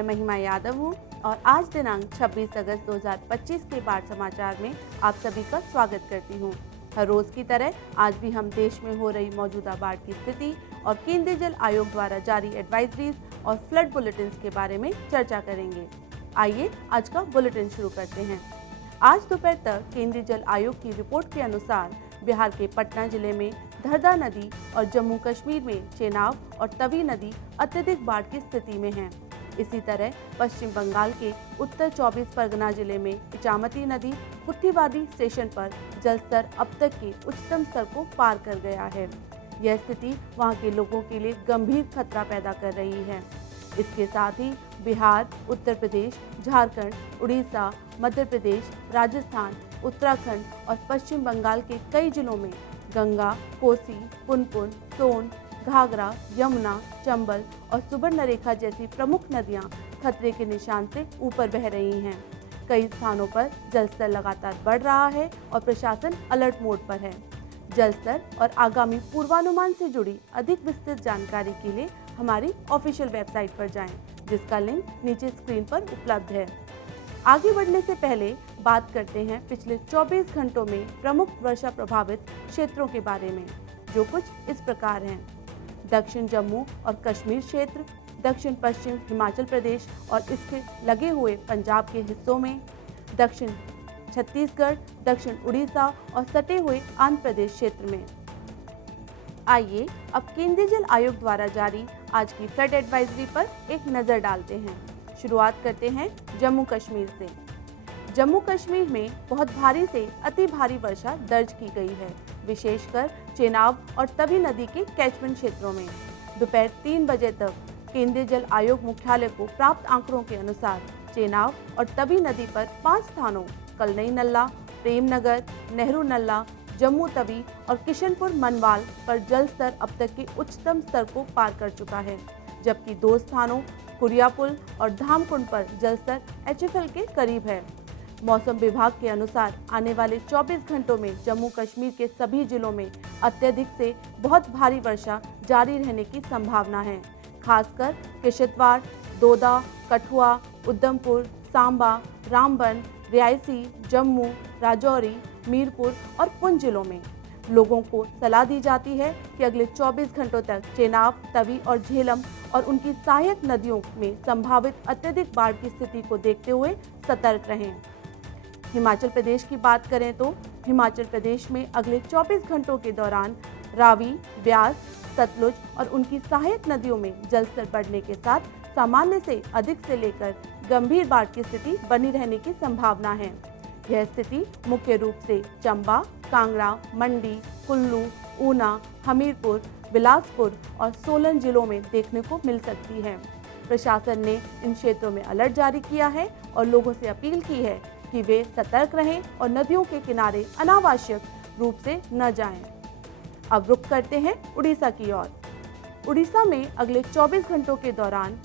मैं महिमा यादव हूं और आज दिनांक 26 अगस्त 2025 के बाढ़ समाचार में आप सभी का स्वागत करती हूं। हर रोज की तरह आज भी हम देश में हो रही मौजूदा बाढ़ की स्थिति और केंद्रीय जल आयोग द्वारा जारी एडवाइजरीज और फ्लड बुलेटिन के बारे में चर्चा करेंगे। आइए आज का बुलेटिन शुरू करते हैं। आज दोपहर तक केंद्रीय जल आयोग की रिपोर्ट के अनुसार बिहार के पटना जिले में धरदा नदी और जम्मू कश्मीर में चेनाब और तवी नदी अत्यधिक बाढ़ की स्थिति में हैं। इसी तरह पश्चिम बंगाल के उत्तर 24 परगना जिले में इचामती नदी कुट्टीवादी स्टेशन पर जलस्तर अब तक के उच्चतम स्तर को पार कर गया है। यह स्थिति वहां के लोगों के लिए गंभीर खतरा पैदा कर रही है। इसके साथ ही बिहार, उत्तर प्रदेश, झारखंड, उड़ीसा, मध्य प्रदेश, राजस्थान, उत्तराखंड और पश्चिम बंगाल के कई जिलों में गंगा, कोसी, पुनपुन, सोन, घाघरा, यमुना, चंबल और सुवर्णरेखा जैसी प्रमुख नदियां खतरे के निशान से ऊपर बह रही हैं। कई स्थानों पर जलस्तर लगातार बढ़ रहा है और प्रशासन अलर्ट मोड पर है। जलस्तर और आगामी पूर्वानुमान से जुड़ी अधिक विस्तृत जानकारी के लिए हमारी ऑफिशियल वेबसाइट पर जाएं, जिसका लिंक नीचे स्क्रीन पर उपलब्ध है। आगे बढ़ने से पहले बात करते हैं पिछले 24 घंटों में प्रमुख वर्षा प्रभावित क्षेत्रों के बारे में, जो कुछ इस प्रकार हैं। दक्षिण जम्मू और कश्मीर क्षेत्र, दक्षिण पश्चिम हिमाचल प्रदेश और इसके लगे हुए पंजाब के हिस्सों में, दक्षिण छत्तीसगढ़, दक्षिण उड़ीसा और सटे हुए आंध्र प्रदेश क्षेत्र में। आइए अब केंद्रीय जल आयोग द्वारा जारी आज की फ्लड एडवाइजरी पर एक नजर डालते हैं। शुरुआत करते हैं जम्मू कश्मीर से। जम्मू कश्मीर में बहुत भारी से अति भारी वर्षा दर्ज की गई है, विशेषकर चेनाब और तवी नदी के कैचमेंट क्षेत्रों में। दोपहर 3 बजे तक केंद्रीय जल आयोग मुख्यालय को प्राप्त आंकड़ों के अनुसार चेनाब और तवी नदी पर 5 स्थानों कलनई नल्ला, प्रेमनगर, नेहरू नल्ला, जम्मू तवी और किशनपुर मनवाल पर जल स्तर अब तक के उच्चतम स्तर को पार कर चुका है, जबकि 2 स्थानों कुरियापुल और धामकुंड पर जल स्तर HFL के करीब है। मौसम विभाग के अनुसार आने वाले 24 घंटों में जम्मू कश्मीर के सभी जिलों में अत्यधिक से बहुत भारी वर्षा जारी रहने की संभावना है। खासकर किश्तवाड़, दोदा, कठुआ, उधमपुर, सांबा, रामबन, रियासी, जम्मू, राजौरी, मीरपुर और पुंछ जिलों में। लोगों को सलाह दी जाती है कि अगले 24 घंटों तक चेनाब, तवी और झेलम और उनकी सहायक नदियों में संभावित अत्यधिक बाढ़ की स्थिति को देखते हुए सतर्क रहें। हिमाचल प्रदेश की बात करें तो हिमाचल प्रदेश में अगले 24 घंटों के दौरान रावी, ब्यास, सतलुज और उनकी सहायक नदियों में जलस्तर बढ़ने के साथ सामान्य से अधिक से लेकर गंभीर बाढ़ की स्थिति बनी रहने की संभावना है। यह स्थिति मुख्य रूप से चंबा, कांगड़ा, मंडी, कुल्लू, ऊना, हमीरपुर, बिलासपुर और सोलन जिलों में देखने को मिल सकती है। प्रशासन ने इन क्षेत्रों में अलर्ट जारी किया है और लोगों से अपील की है कि वे सतर्क रहें और नदियों के किनारे अनावश्यक रूप से न जाएं। अब रुख करते हैं उड़ीसा की ओर। उड़ीसा में अगले 24 घंटों के दौरान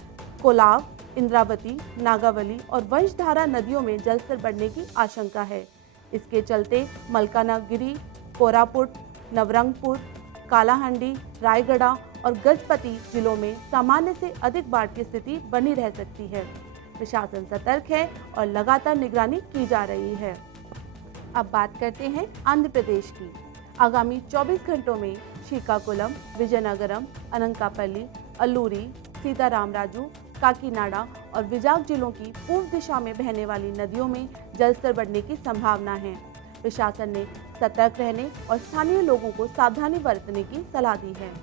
कोलाब, इंद्रावती, नागावली और वंशधारा नदियों में जलस्तर बढ़ने की आशंका है। इसके चलते मलकानगिरी, कोरापुट, नवरंगपुर, कालाहांडी, रायगढ़ और गजपति जिलों में सामान्य से अधिक बाढ़ की स्थिति बनी रह सकती है। प्रशासन सतर्क है और लगातार निगरानी की जा रही है। अब बात करते हैं आंध्र प्रदेश की। आगामी 24 घंटों में श्रीकाकुलम, विजयनगरम, अनंकापल्ली, अल्लूरी, सीतारामराजू, काकीनाडा और विजाग जिलों की पूर्व दिशा में बहने वाली नदियों में जलस्तर बढ़ने की संभावना है। प्रशासन ने सतर्क रहने और स्थानीय लोगों को सावधानी बरतने की सलाह दी है।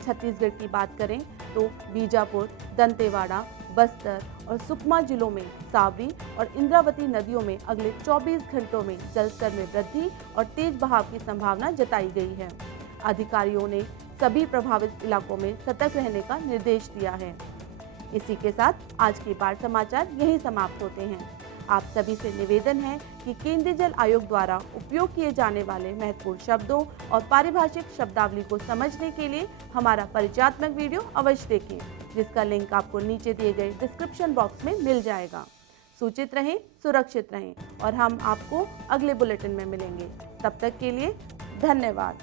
छत्तीसगढ़ की बात करें तो बीजापुर, दंतेवाड़ा, बस्तर और सुकमा जिलों में सावरी और इंद्रावती नदियों में अगले 24 घंटों में जलस्तर में वृद्धि और तेज बहाव की संभावना जताई गई है। अधिकारियों ने सभी प्रभावित इलाकों में सतर्क रहने का निर्देश दिया है। इसी के साथ आज के बाढ़ समाचार यहीं समाप्त होते हैं। आप सभी से निवेदन है कि केंद्रीय जल आयोग द्वारा उपयोग किए जाने वाले महत्वपूर्ण शब्दों और पारिभाषिक शब्दावली को समझने के लिए हमारा परिचयात्मक वीडियो अवश्य देखें, जिसका लिंक आपको नीचे दिए गए डिस्क्रिप्शन बॉक्स में मिल जाएगा। सूचित रहें, सुरक्षित रहें और हम आपको अगले बुलेटिन में मिलेंगे। तब तक के लिए धन्यवाद।